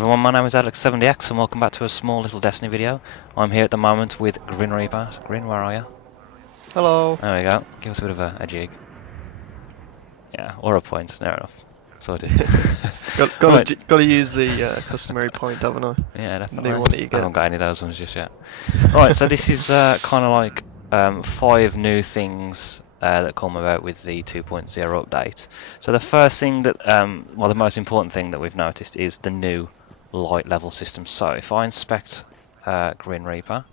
Everyone, my name is Alex70X and welcome back to a small little Destiny video. I'm here at the moment with Grin Reaper. Grin, where are you? Hello. There we go. Give us a bit of a jig. Yeah, or a point. Fair enough. Sorted. Gotta use the customary point, haven't I? Yeah, definitely. New one that you I get. haven't got any of those ones just yet. Right, so this is kind of like 5 new things that come about with the 2.0 update. So the first thing that, well, the most important thing that we've noticed is the new light level system. So if I inspect Grin Reaper,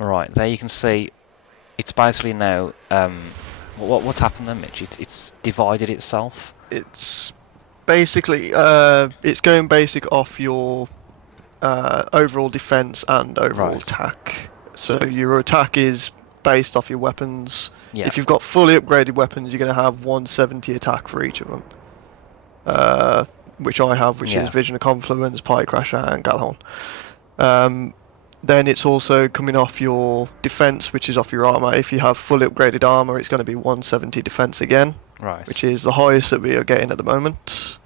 right there you can see it's basically now what's happened then, Mitch? It's divided itself. It's basically it's going basic off your overall defense and overall attack. So your attack is based off your weapons. Yeah. If you've got fully upgraded weapons, you're going to have 170 attack for each of them. Which I have, which is Vision of Confluence, Party Crasher, and Galhorn. Then it's also coming off your defense, which is off your armor. If you have fully upgraded armor, it's going to be 170 defense again, which is the highest that we are getting at the moment.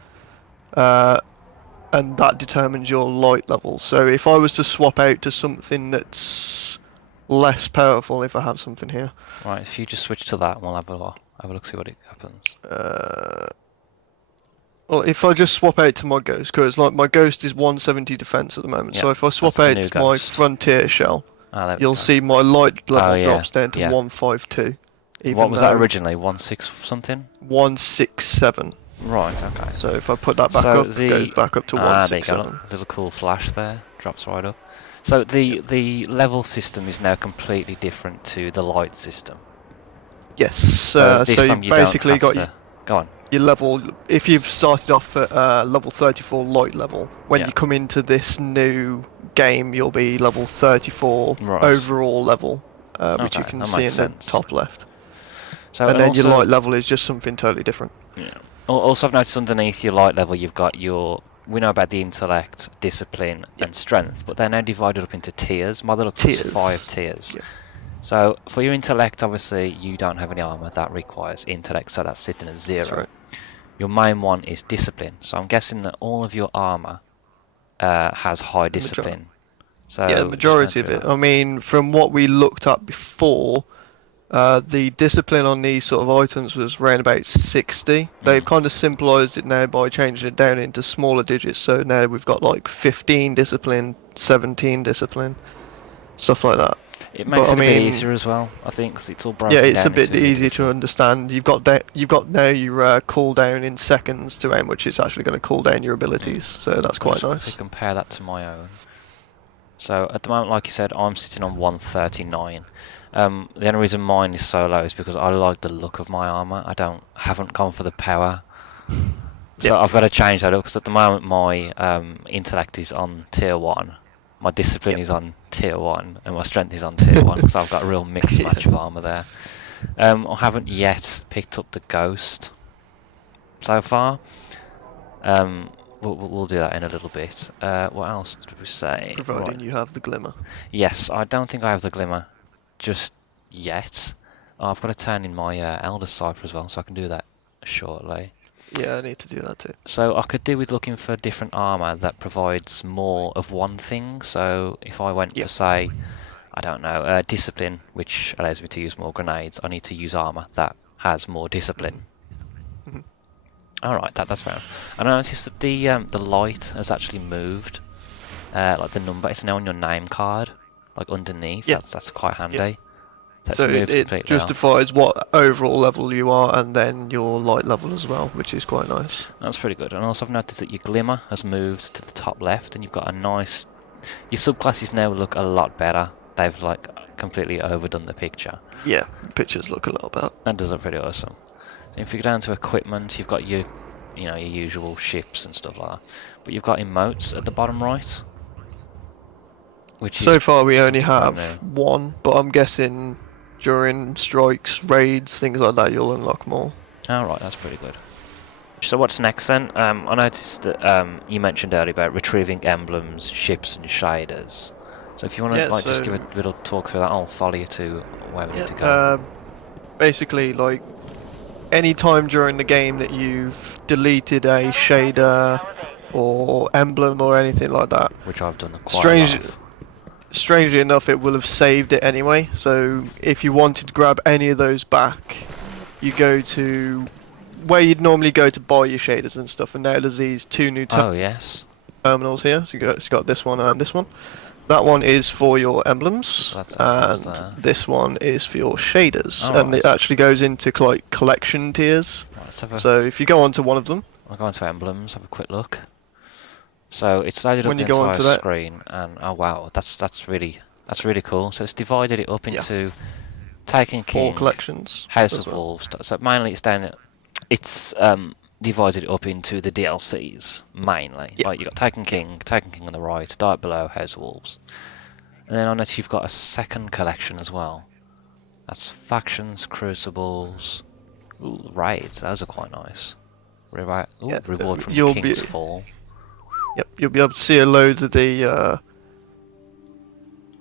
And that determines your light level. So if I was to swap out to something that's less powerful, if I have something here. Right, if you just switch to that, we'll have a look, see what it happens. Well, if I just swap out to my ghost, because like my ghost is 170 defense at the moment, so if I swap out to my frontier shell, you'll see my light level drops down to 152. What was that originally? 16 something? 167. Right, okay. So if I put that back up, it goes back up to 167. There you go. Little cool flash there, drops right up. So the level system is now completely different to the light system. Yes. So you basically got go on. Your level, if you've started off at level 34 light level, when you come into this new game, you'll be level 34 overall level, which you can see in the top left. So, and then your light level is just something totally different. Yeah. Also, I've noticed underneath your light level, you've got your. We know about the intellect, discipline, and strength, but they're now divided up into tiers. By the looks, there's 5 tiers. Yeah. So for your intellect, obviously, you don't have any armor. That requires intellect, so that's sitting at 0. That's right. Your main one is discipline, so I'm guessing that all of your armor has high discipline. So yeah, the majority of it. I mean, from what we looked at before, the discipline on these sort of items was around about 60. They've kind of simplified it now by changing it down into smaller digits. So now we've got like 15 discipline, 17 discipline, stuff like that. It makes it a bit easier as well, I think, because it's all broken down. Yeah, it's a bit easier to understand. You've got now your cooldown in seconds to how much it's actually going to cool down your abilities, so that's quite nice. To compare that to my own. So at the moment, like you said, I'm sitting on 139. The only reason mine is so low is because I like the look of my armor. Haven't gone for the power. So I've got to change that up, because at the moment my intellect is on tier 1. My discipline is on tier 1, and my strength is on tier 1, so I've got a real mixed match of armor there. I haven't yet picked up the ghost so far. We'll do that in a little bit. What else did we say? Providing you have the glimmer. Yes, I don't think I have the glimmer just yet. I've got to turn in my Elder Cipher as well, so I can do that shortly. Yeah, I need to do that too. So I could do with looking for different armor that provides more of one thing. So if I went for, say, I don't know, discipline, which allows me to use more grenades, I need to use armor that has more discipline. Alright, that's fair enough. And I noticed that the light has actually moved. Like the number, it's now on your name card, like underneath. That's quite handy. So it justifies what overall level you are, and then your light level as well, which is quite nice. That's pretty good. And also I've noticed that your glimmer has moved to the top left, and you've got a nice... Your subclasses now look a lot better. They've like completely overdone the picture. Yeah, the pictures look a lot better. That does look pretty awesome. So if you go down to equipment, you've got your, your usual ships and stuff like that. But you've got emotes at the bottom right. Which so far we only have one, but I'm guessing during strikes, raids, things like that, you'll unlock more. Alright, that's pretty good. So what's next then? I noticed that you mentioned earlier about retrieving emblems, ships and shaders. So if you want to just give a little talk through that, I'll follow you to where we need to go. Basically, like, any time during the game that you've deleted a shader or emblem or anything like that, Which I've done quite a lot strange, of. strangely enough, it will have saved it anyway. So if you wanted to grab any of those back, you go to where you'd normally go to buy your shaders and stuff, and now there's these two new Oh, yes. terminals here. So it's got this one and this one. That one is for your emblems, That's emblems and there. this one is for your shaders, All and right. it actually goes into like collection tiers. Right, let's have a, So if you go onto one of them, I'll go into emblems, have a quick look. So it's loaded up when the you go entire onto that, screen, and oh wow, that's really cool. So it's divided it up yeah, into Taken 4 King, collections House as of well. Wolves. So mainly it's divided it up into the DLCs mainly. Yeah, Like you got Taken King on the right, Dark Below, House of Wolves, and then on it you've got a second collection as well. That's factions, crucibles, ooh, raids. Those are quite nice. yeah. Reward from the You'll be, King's Fall. yep, you'll be able to see a load of the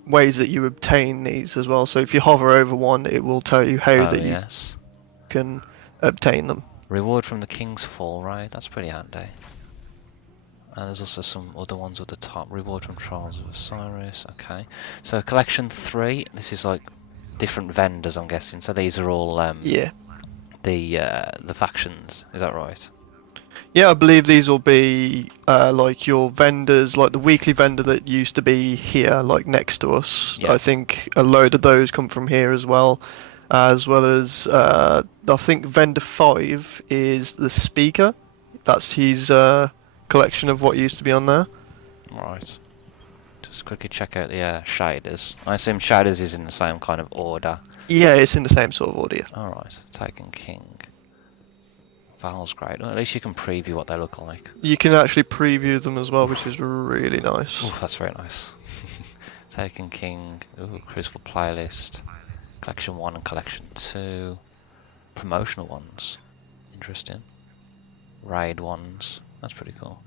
ways that you obtain these as well. So if you hover over one, it will tell you how Oh that you yes. can obtain them. Reward from the King's Fall, right? That's pretty handy. And there's also some other ones at the top. Reward from Trials of Osiris. Okay. So collection 3. This is like different vendors, I'm guessing. So these are all Yeah. the factions. Is that right? Yeah, I believe these will be like your vendors, like the weekly vendor that used to be here, like next to us. Yeah. I think a load of those come from here as well as I think vendor 5 is the speaker. That's his collection of what used to be on there. Right. Just quickly check out the shaders. I assume shaders is in the same kind of order. Yeah, it's in the same sort of order. Alright. Taken King. Val's great. Well, at least you can preview what they look like. You can actually preview them as well, which is really nice. Ooh, that's very nice. Taken King. Ooh, Crucible playlist. Collection 1 and Collection 2. Promotional ones. Interesting. Raid ones. That's pretty cool.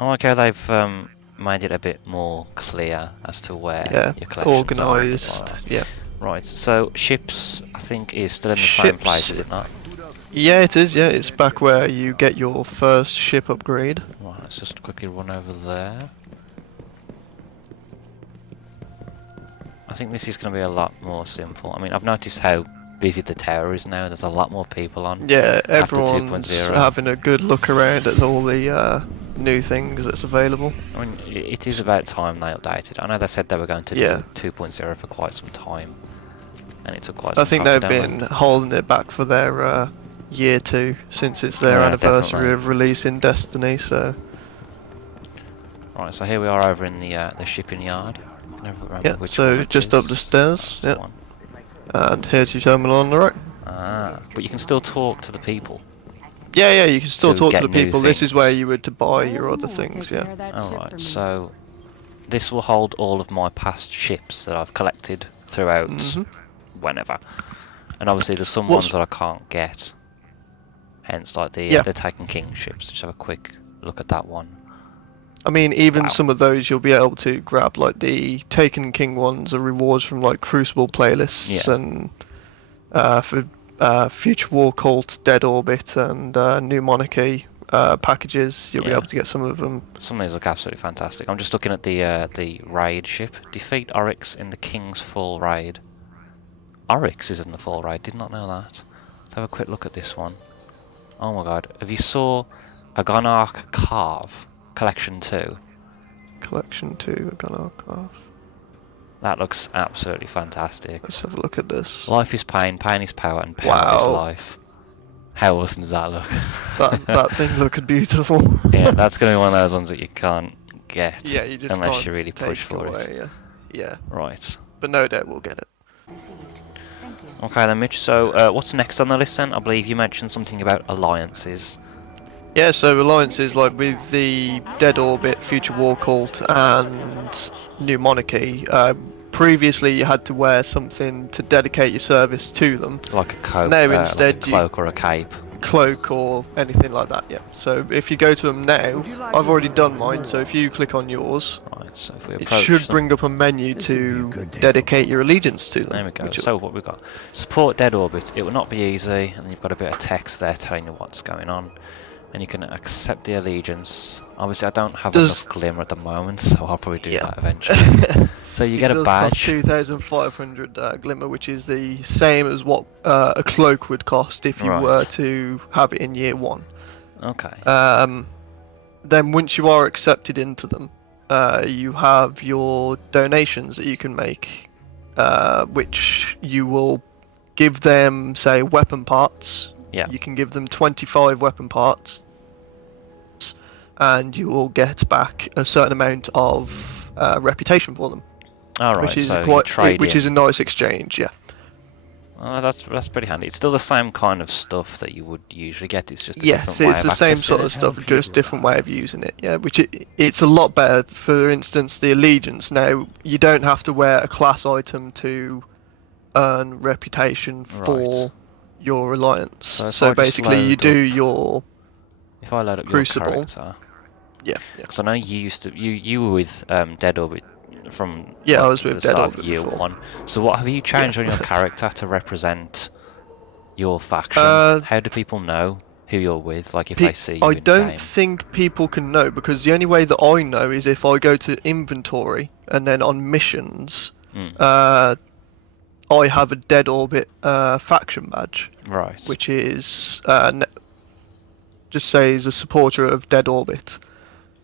I like how they've made it a bit more clear as to where Yeah, your collections are and stuff organised. like that. Yeah. Right, so ships, I think, is still in the same place, is it not? Yeah, it is. Yeah, it's back where you get your first ship upgrade. Right, let's just quickly run over there. I think this is going to be a lot more simple. I mean, I've noticed how busy the tower is now. There's a lot more people on. Yeah, after everyone's 2.0. having a good look around at all the new things that's available. I mean, it is about time they updated. I know they said they were going to Yeah. do 2.0 for quite some time, and it took quite some I think time they've to been download. holding it back for their year 2 since it's their Yeah, anniversary definitely. of releasing Destiny. So Right, so here we are over in the shipping yard. Never remember yeah, which so one it just is. up the stairs. That's the Yeah, one. and here's your terminal on the right. Ah, but you can still talk to the people. Yeah, you can still To talk to get the new people. This is where things. you would to buy your other Oh, things. take care Yeah. of that ship for Alright, me. so this will hold all of my past ships that I've collected throughout Mhm. whenever. And obviously there's some What's- ones that I can't get. Hence like Yeah. the Taken King ships. Just have a quick look at that one. I mean, even Wow. some of those you'll be able to grab, like the Taken King ones are rewards from like Crucible playlists Yeah. and for Future War Cult, Dead Orbit, and New Monarchy packages. You'll be Yeah. able to get some of them. Some of these look absolutely fantastic. I'm just looking at the raid ship. Defeat Oryx in the King's Fall raid. Oryx is in the Fall raid. Did not know that. Let's have a quick look at this one. Oh my god. Have you saw a Gonarch Carve Collection 2? Collection 2, gonna archive. That looks absolutely fantastic. Let's have a look at this. Life is pain, pain is power, and power is Wow. life. How awesome does that look? That thing looks beautiful. Yeah, that's going to be one of those ones that you can't get Yeah, you just unless can't you really take push for away, it. Yeah, Right. but no doubt we'll get it. Received. Thank you. Okay then, Mitch. So, what's next on the list then? I believe you mentioned something about alliances. Yeah, so alliances like with the Dead Orbit, Future War Cult, and New Monarchy. Previously, you had to wear something to dedicate your service to them, Like a coat, No, like instead a you- cloak or a cape. cloak or anything like that. Yeah. So if you go to them now, I've already done mine. So if you click on yours, Right. Right, so if we It approach should them, bring up a menu to dedicate your allegiance to them. there we go. So what we've got, support dead orbit. It will not be easy, and then you've got a bit of text there telling you what's going on, and you can accept the allegiance. Obviously, I don't have enough glimmer at the moment, so I'll probably do that eventually. So you get a It does badge. cost 2,500 glimmer, which is the same as what a cloak would cost if you were to have it in year 1. Okay. Then once you are accepted into them, you have your donations that you can make, which you will give them, say, weapon parts. Yeah. You can give them 25 weapon parts, and you will get back a certain amount of reputation for them. All right. Which is so which is a nice exchange, yeah. That's pretty handy. It's still the same kind of stuff that you would usually get. It's just a yes, different way it's of the same accessing sort it. of stuff, just different way of using it. Yeah, which it's a lot better. For instance, the allegiance. Now you don't have to wear a class item to earn reputation for your alliance. So basically, you do your. If I load up Crucible. your character, Yeah. because I know you used to you were with Dead Orbit from I was with the Dead start Orbit of year before. 1. So what have you changed on your character to represent your faction? How do people know who you're with? Like if they see you I in don't game? think people can know, because the only way that I know is if I go to inventory and then on missions, I have a Dead Orbit faction badge, Right. which is just says a supporter of Dead Orbit.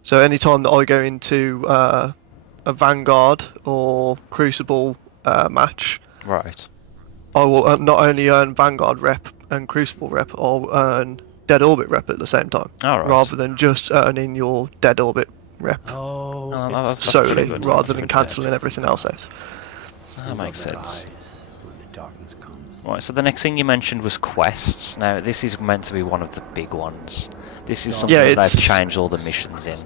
So anytime that I go into a Vanguard or Crucible match, Right. I will not only earn Vanguard rep and Crucible rep, I'll earn Dead Orbit rep at the same time, rather than just earning your Dead Orbit rep That's solely, pretty good. rather than cancelling everything else out. That makes sense. Right, so the next thing you mentioned was quests. Now, this is meant to be one of the big ones. This is something that they've changed all the missions in.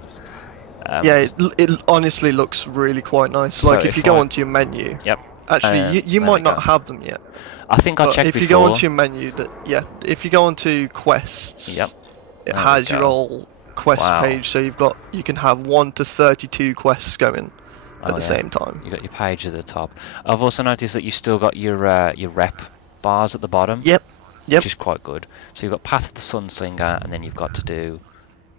It honestly looks really quite nice. So Like if you go onto your menu, actually you might not have them yet. I think I checked if you go onto your menu, if you go onto quests, it has your whole quest page. So you can have 1 to 32 quests going at the same time. You got your page at the top. I've also noticed that you still got your rep bars at the bottom. Yep. Which is quite good. So you've got Path of the Sunslinger, and then you've got to do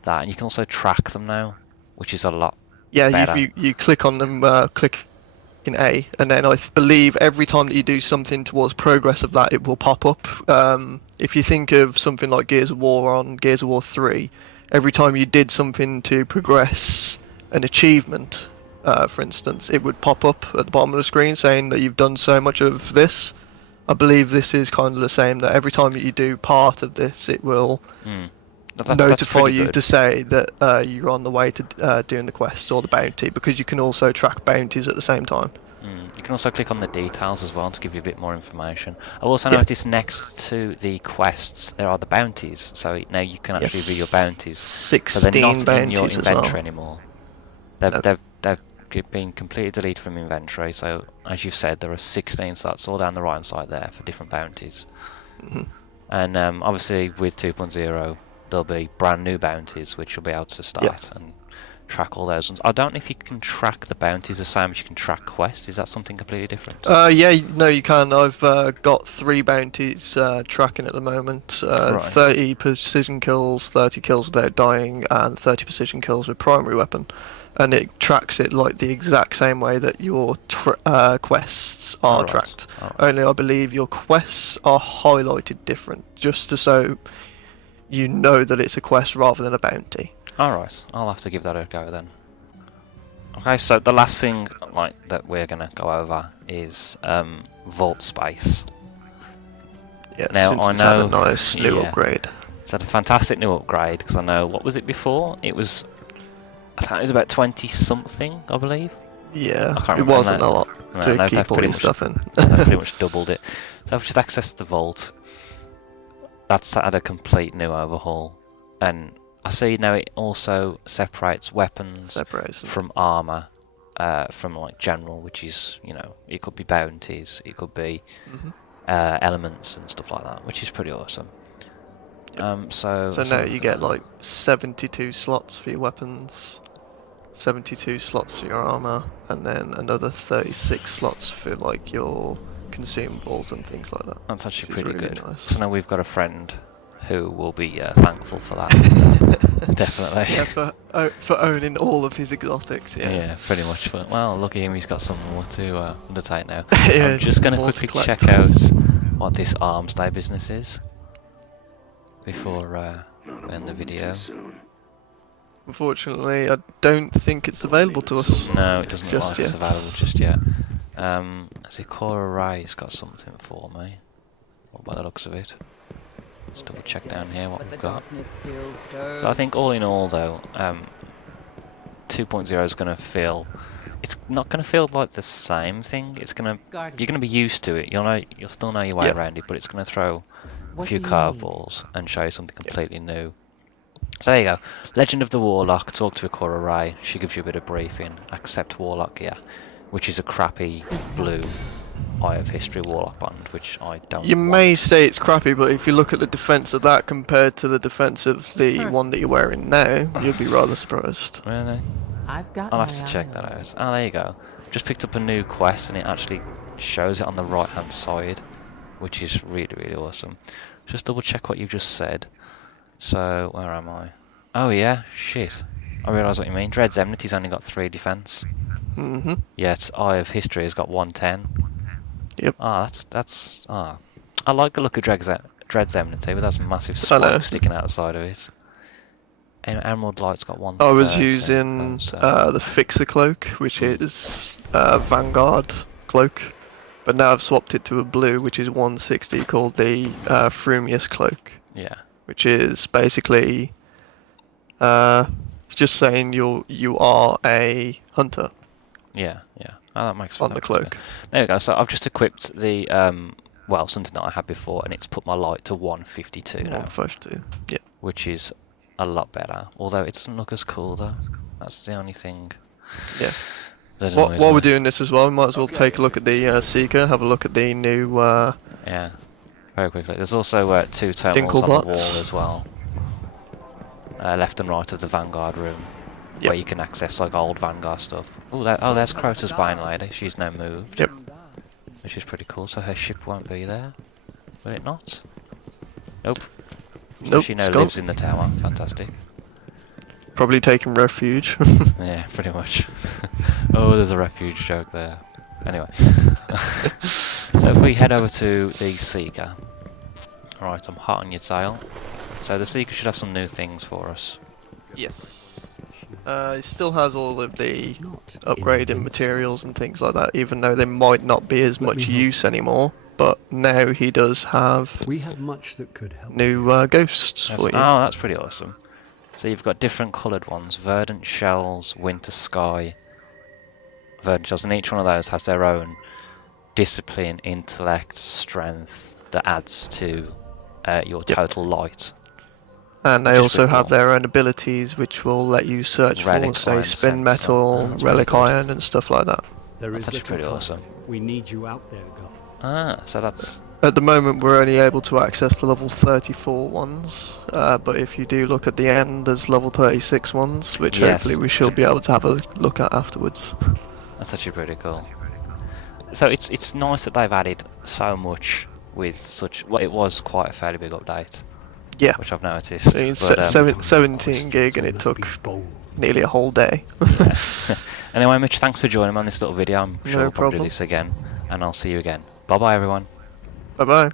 that, and you can also track them now, which is a lot better. You click on them, click in A, and then I believe every time that you do something towards progress of that, it will pop up. If you think of something like Gears of War on Gears of War 3, every time you did something to progress an achievement, for instance, it would pop up at the bottom of the screen saying that you've done so much of this. I believe this is kind of the same, that every time that you do part of this, it will notify you to say that you're on the way to doing the quest or the bounty, because you can also track bounties at the same time. You can also click on the details as well to give you a bit more information. I've also noticed next to the quests there are the bounties, so now you can actually view your bounties. 16 so they're not bounties in your inventory as well. anymore. They've been completely deleted from inventory, so as you said, there are 16 slots all down the right side there for different bounties. And obviously with 2.0 there'll be brand new bounties which you'll be able to start and track all those ones. I don't know if you can track the bounties the same as you can track quests. Is that something completely different? No, you can. I've got 3 bounties tracking at the moment. 30 precision kills, 30 kills without dying, and 30 precision kills with primary weapon. And it tracks it like the exact same way that your quests are tracked. Only I believe your quests are highlighted different, just so you know that it's a quest rather than a bounty. Alright, I'll have to give that a go then. Okay, so the last thing that we're going to go over is vault space. Yeah, now I know it's had a nice new upgrade. It's had a fantastic new upgrade, because I know, what was it before? I think it was about 20 something, I believe. Yeah, I can't it remember. wasn't a lot to keep all your stuff in. They've pretty much doubled it. So I've just accessed the vault. That's had a complete new overhaul, and I see now it also separates weapons from armor, from like general, which is, it could be bounties, it could be elements and stuff like that, which is pretty awesome. So now you get like 72 slots for your weapons. 72 slots for your armor, and then another 36 slots for like your consumables and things like that. That's actually Which is pretty really good. nice. So now we've got a friend who will be thankful for that. Definitely. Yeah, for owning all of his exotics. Yeah. Yeah, pretty much. But, well, look at him, he's got some more to undertake now. Yeah, I'm just going to more to quickly collect. check out what this arms day business is before we end the video. Unfortunately, I don't think it's available to us. No, it doesn't look just like it's yet. available just yet. I see Cora Ray's got something for me. What by the looks of it. Just double check down here what we've got. So I think all in all though, 2.0 is going to feel... It's not going to feel like the same thing. It's going to... You're going to be used to it. You'll still know your way around it, but it's going to throw a few curveballs and show you something completely new. So there you go. Legend of the Warlock. Talk to a Cora Ray. She gives you a bit of briefing. Accept Warlock gear, which is a crappy blue Eye of History Warlock bond, which I don't You want. may say it's crappy, but if you look at the defense of that compared to the defense of the one that you're wearing now, you'd be rather surprised. Really? I'll have to check that out. Oh, there you go. Just picked up a new quest and it actually shows it on the right hand side, which is really, really awesome. Just double check what you've just said. So, where am I? Oh yeah, shit. I realise what you mean. Dread's Enmity's only got 3 defence. Mm-hmm. Yet Eye of History has got 110. Yep. Ah, I like the look of Dread's Enmity with those massive spikes sticking out the side of it. And Emerald Light's got 130. I was using the Fixer Cloak, which is Vanguard Cloak, but now I've swapped it to a blue, which is 160, called the Frumious Cloak. Yeah. Which is basically it's just saying you are a hunter. Yeah. Oh, that makes on the cloak. There we go. So I've just equipped the well, something that I had before, and it's put my light to 152 now, 152. Yeah. which is a lot better. Although it doesn't look as cool though. That's the only thing. Yeah. That While annoys we're me. doing this as well, we might as well take a look at the Seeker, have a look at the new Yeah. Very quickly. There's also 2 terminals on the wall Dinklebots. as well. Left and right of the Vanguard room. Yep. Where you can access like old Vanguard stuff. There's Crota's Bane Lady. She's now moved. Yep. Which is pretty cool. So her ship won't be there. Will it not? Nope. So Nope, she now it's gone. lives in the tower. Fantastic. Probably taking refuge. Yeah, pretty much. Oh, there's a refuge joke there. Anyway. So if we head over to the Seeker. Alright, I'm hot on your tail. So the Seeker should have some new things for us. Yes. It still has all of the upgrading materials and things like that, even though they might not be as much use anymore. But now he does have We have much that could help. new ghosts That's, for you. oh, that's pretty awesome. So you've got different coloured ones. Verdant Shells, Winter Sky. Verdant Shells, and each one of those has their own discipline, intellect, strength that adds to your total light. And they Which is also pretty have cool. their own abilities, which will let you search Relic for, say, iron spin sensor. metal, That's relic pretty good. iron, and stuff like that. There That's is actually little pretty time. awesome. We need you out there, God. Ah, so that's... At the moment, we're only able to access the level 34 ones, but if you do look at the end, there's level 36 ones, which Yes. hopefully we should be able to have a look at afterwards. That's actually pretty cool. So it's nice that they've added so much with such... Well, it was quite a fairly big update, Yeah, which I've noticed. it's But, 17 gig, and it took nearly a whole day. yeah. Anyway, Mitch, thanks for joining me on this little video. I'm sure No we'll probably do problem. this again, and I'll see you again. Bye-bye, everyone. Bye bye.